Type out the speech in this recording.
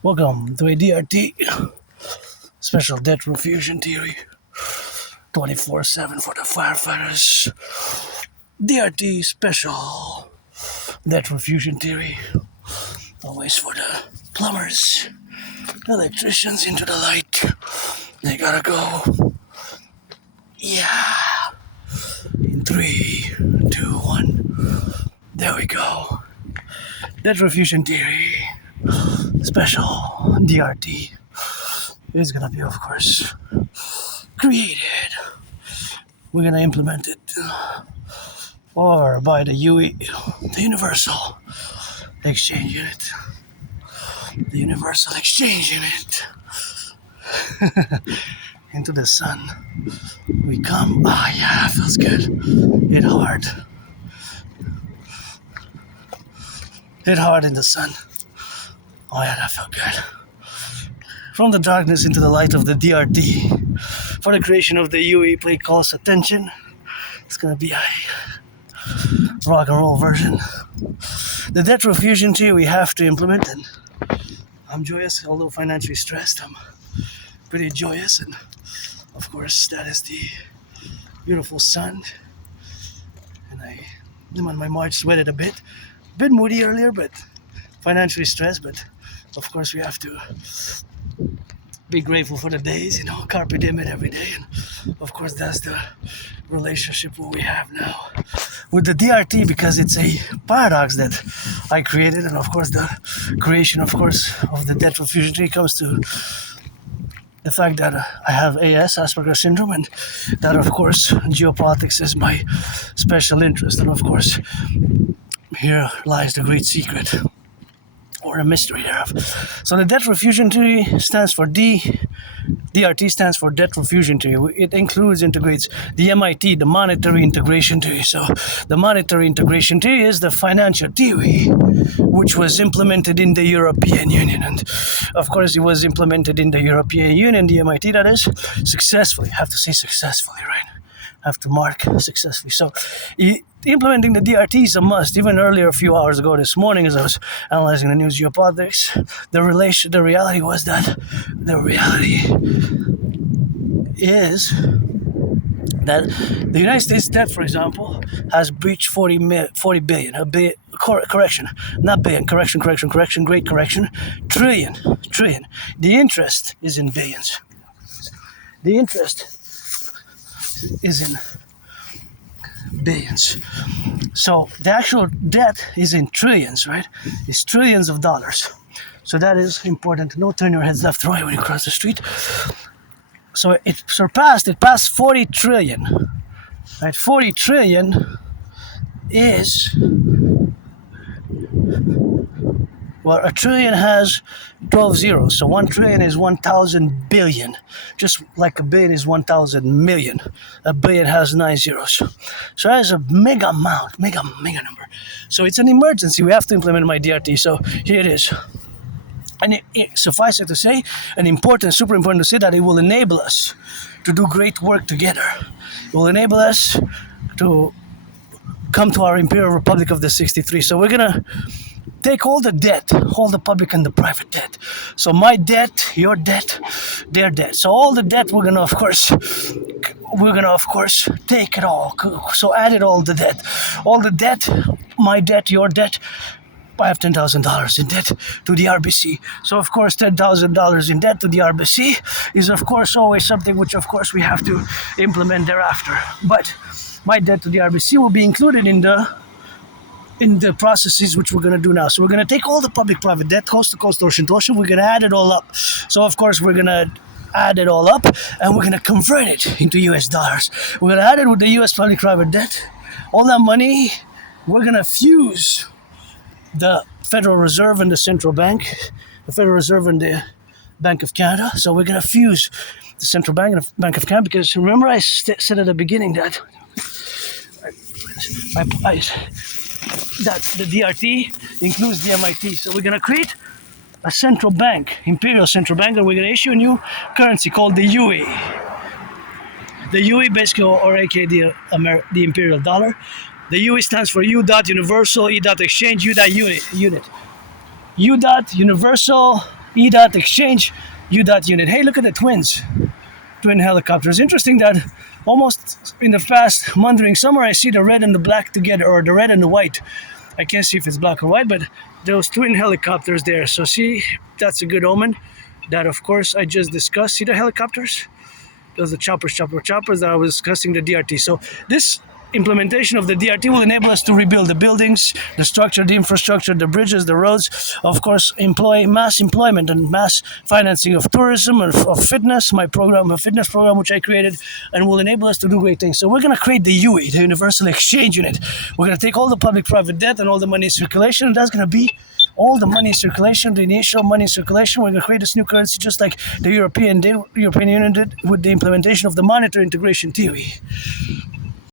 Welcome to a DRT special debt refusion theory 24/7 for the firefighters. DRT special debt refusion theory, always for the plumbers, electricians into the light. They gotta go. Yeah. In 3, 2, 1. There we go. Debt refusion theory special DRT is gonna be, of course, created. We're gonna implement it or by the UE, the Universal Exchange Unit. The Universal Exchange Unit. Into the sun we come. Ah, yeah, feels good. Hit hard. Hit hard in the sun. Oh yeah, that felt good. From the darkness into the light of the DRT. For the creation of the UE, play close attention. It's gonna be a rock and roll version. The debt refusion theory we have to implement, and I'm joyous, although financially stressed. I'm pretty joyous, and of course that is the beautiful sun. And my March sweated a bit moody earlier, but financially stressed. But of course we have to be grateful for the days, carpe diem it every day. And of course that's the relationship what we have now with the DRT, because it's a paradox that I created. And of course the creation, of the debt refusion tree comes to the fact that I have Asperger's syndrome, and that of course geopolitics is my special interest. And of course here lies the great secret, or a mystery thereof. So the debt refusion theory stands for DRT stands for debt refusion theory. It integrates the MIT, the monetary integration theory. So the monetary integration theory is the financial theory which was implemented in the European Union. And of course it was implemented in the European Union, the MIT that is, successfully. I have to say successfully, right? I have to mark successfully. So implementing the DRT is a must. Even earlier, a few hours ago this morning, as I was analyzing the news geopolitics, the reality was that the reality is that the United States debt, for example, has breached 40 billion. Correction, not billion. Correction. Great correction. Trillion. The interest is in billions. The interest is in billions. So the actual debt is in trillions, right? It's trillions of dollars. So that is important. No turn your heads left or right when you cross the street. So it passed 40 trillion. Right? 40 trillion is, well, a trillion has 12 zeros. So 1 trillion is 1,000 billion. Just like a billion is 1,000 million. A billion has 9 zeros. So that is a mega amount, mega number. So it's an emergency. We have to implement my DRT. So here it is. And it suffice it to say, super important to say, that it will enable us to do great work together. It will enable us to come to our Imperial Republic of the 63. So we're going to take all the debt, all the public and the private debt. So my debt, your debt, their debt. So all the debt, we're gonna of course take it all. So added all the debt, my debt, your debt. I have $10,000 in debt to the RBC. So of course $10,000 in debt to the RBC is of course always something which of course we have to implement thereafter. But my debt to the RBC will be included in the processes which we're going to do now. So we're going to take all the public-private debt, coast to coast, ocean to ocean. We're going to add it all up. So of course we're going to add it all up, and we're going to convert it into US dollars. We're going to add it with the US public-private debt. All that money, we're going to fuse the Federal Reserve and the Central Bank, the Federal Reserve and the Bank of Canada. So we're going to fuse the Central Bank and the Bank of Canada, because remember I said at the beginning that that the DRT includes the MIT. So we're going to create a central bank, Imperial Central Bank, and we're going to issue a new currency called the UE. The UE basically, or aka the Imperial Dollar. The UE stands for U. Universal, E. Exchange, U. Unit. U. Universal, E dot exchange, U dot unit. Hey, look at the twins. Twin helicopters. Interesting that almost in the past month during summer, I see the red and the black together, or the red and the white. I can't see if it's black or white, but those twin helicopters there. So see, that's a good omen. That, of course, I just discussed. See the helicopters? Those are the choppers that I was discussing, the DRT. So this implementation of the DRT will enable us to rebuild the buildings, the structure, the infrastructure, the bridges, the roads, of course, employ mass employment and mass financing of tourism, of fitness, my program, a fitness program which I created, and will enable us to do great things. So we're going to create the UE, the Universal Exchange Unit. We're going to take all the public-private debt and all the money in circulation, and that's going to be all the money in circulation, the initial money in circulation. We're going to create this new currency just like the European Union did with the implementation of the monetary integration theory.